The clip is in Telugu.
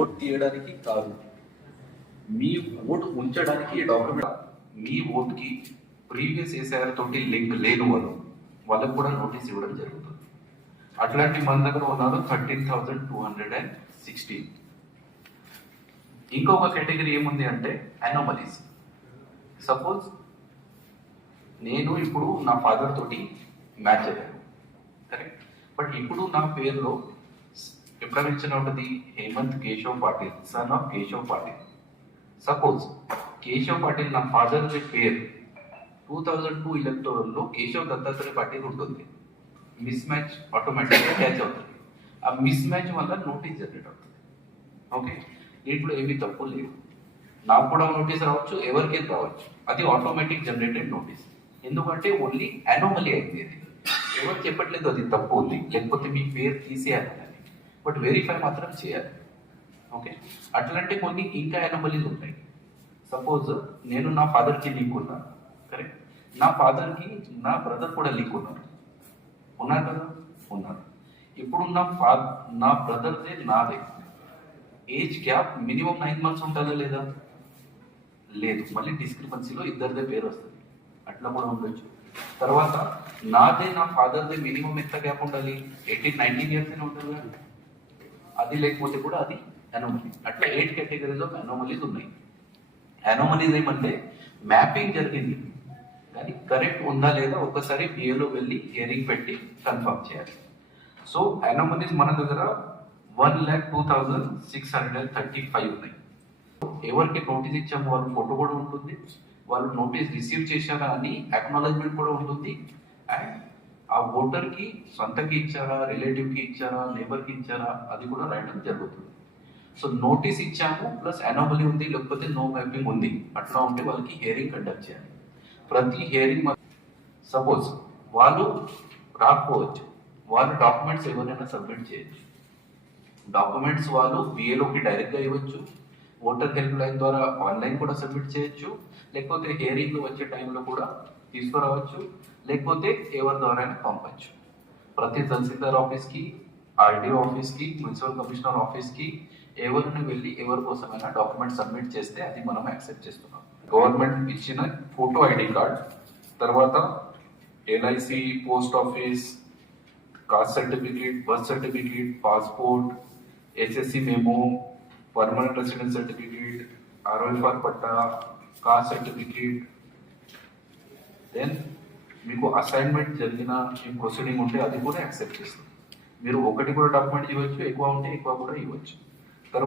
ఓట్ తీయడానికి కాదు, మీ ఓటు ఉంచడానికి ఈ డాక్యుమెంట్. మీ ఓటుకి ప్రీవియస్ ఏసీఆర్ తోటి లింక్ లేని వాళ్ళకు కూడా నోటీస్ ఇవ్వడం జరుగుతుంది. అట్లాంటి మన దగ్గర ఉన్నారు 13,216. ఇంకొక కేటగిరీ ఏముంది అంటే అనామలీస్. సపోజ్ నేను ఇప్పుడు నా ఫాదర్ తోటి మ్యాచ్ అయ్యాను, కరెక్ట్. బట్ ఇప్పుడు నా పేరులో ఎప్పుడైనా ఉంటుంది Hemant Keshav Patil, son of Keshav Patil. Suppose Keshav Patil నా ఫాదర్ పేరు 2002 ఎలక్టోరల్లో కేశవ్ దత్తాత్రేయ పాటిల్ ఉంటుంది. మిస్ మ్యాచ్ ఆటోమేటిక్గా క్యాచ్ అవుతుంది. ఆ మిస్ మ్యాచ్ వల్ల నోటీస్ జనరేట్ అవుతుంది. ఓకే, దీంట్లో ఏమీ తప్పు లేదు. నాకు కూడా నోటీస్ రావచ్చు, ఎవరికైనా రావచ్చు. అది ఆటోమేటిక్ జనరేటెడ్ నోటీస్. ఎందుకంటే ఓన్లీ అనామలీ అయింది. అది ఎవరు చెప్పట్లేదు అది తప్పు ఉంది, లేకపోతే మీ పేరు తీసేయాలి అని. బట్ వెరిఫై మాత్రం చేయాలి. ఓకే, అట్లాంటి కొన్ని ఇంకా అనామలీస్ ఉంటాయి. సపోజ్ నేను నా ఫాదర్కి లింక్ ఉన్నాను, కరెక్ట్. నా ఫాదర్కి నా బ్రదర్ కూడా లింక్ ఉన్నారు కదా, ఉన్నారు. ఇప్పుడు నా బ్రదర్దే నాదే ఏజ్ గ్యాప్ మినిమం 9 months ఉంటుందా లేదా? లేదు. మళ్ళీ డిస్క్రిపెన్సీలో ఇద్దరిదే పేరు వస్తుంది, అట్లా కూడా ఉండొచ్చు. తర్వాత నాదే నా ఫాదర్దే మినిమం ఎంత గ్యాప్ ఉండాలి? 18-19 years ఉంటుంది కదా, అది లేకపోతే కూడా అది అనామలీ. అట్లా 8 categories ఆఫ్ అనామలీస్ ఉన్నాయి. అనామలీస్ ఏమంటే మ్యాపింగ్ జరిగింది కానీ కరెక్ట్ ఉందా లేదా ఒక్కసారి బిఏలో వెళ్ళి హియరింగ్ పెట్టి కన్ఫర్మ్ చేయాలి. సో అనామలీస్ మన దగ్గర 1,02,635 ఉన్నాయి. ఎవరికి నోటీస్ ఇచ్చాము వాళ్ళు ఫోటో కూడా ఉంటుంది, వాళ్ళు నోటీస్ రిసీవ్ చేశారా అని అక్నాలజ్మెంట్ కూడా ఉంటుంది. అండ్ ఆ ఓటర్కి సొంతకి ఇచ్చారా, రిలేటివ్కి ఇచ్చారా, నేబర్కి ఇచ్చారా అది కూడా రాయడం జరుగుతుంది. సో నోటీస్ ఇచ్చాము ప్లస్ అనామలీ ఉంది, లేకపోతే నో మ్యాపింగ్ ఉంది, అట్లా ఉంటే వాళ్ళకి హియరింగ్ కండక్ట్ చేయాలి. ప్రతి హియరింగ్ సపోజ్ వాళ్ళు రాకపోవచ్చు, వాళ్ళు డాక్యుమెంట్స్ ఎవరైనా సబ్మిట్ చేయొచ్చు. డాక్యుమెంట్స్ వాళ్ళు బిఏలోకి డైరెక్ట్గా ఇవ్వచ్చు, ఓటర్ హెల్ప్ లైన్ ద్వారా ఆన్లైన్ కూడా సబ్మిట్ చేయొచ్చు, లేకపోతే హియరింగ్లో వచ్చే టైంలో కూడా తీసుకురావచ్చు, లేకపోతే ఎవరి ద్వారా పంపచ్చు. ప్రతి తహసీల్దార్ ఆఫీస్కి, ఆర్డీఓ ఆఫీస్కి, మున్సిపల్ కమిషనర్ ఆఫీస్కి ఎవరిని వెళ్ళి ఎవరి కోసమైనా డాక్యుమెంట్ సబ్మిట్ చేస్తే అది మనం యాక్సెప్ట్ చేస్తున్నాం. గవర్నమెంట్ ఇచ్చిన ఫోటో ఐడి కార్డ్, తర్వాత LIC, post office, caste certificate, birth certificate, passport, SSC memo, permanent residence certificate, ROFR patta, caste certificate. Then మీకు అసైన్మెంట్ జరిగిన ఈ ప్రొసీడింగ్ ఉంటే అది కూడా యాక్సెప్ట్ చేస్తాం. మీరు ఒకటి కూడా డాక్యుమెంట్ ఇవ్వచ్చు, ఎక్కువ ఉంటే ఎక్కువ కూడా ఇవ్వచ్చు.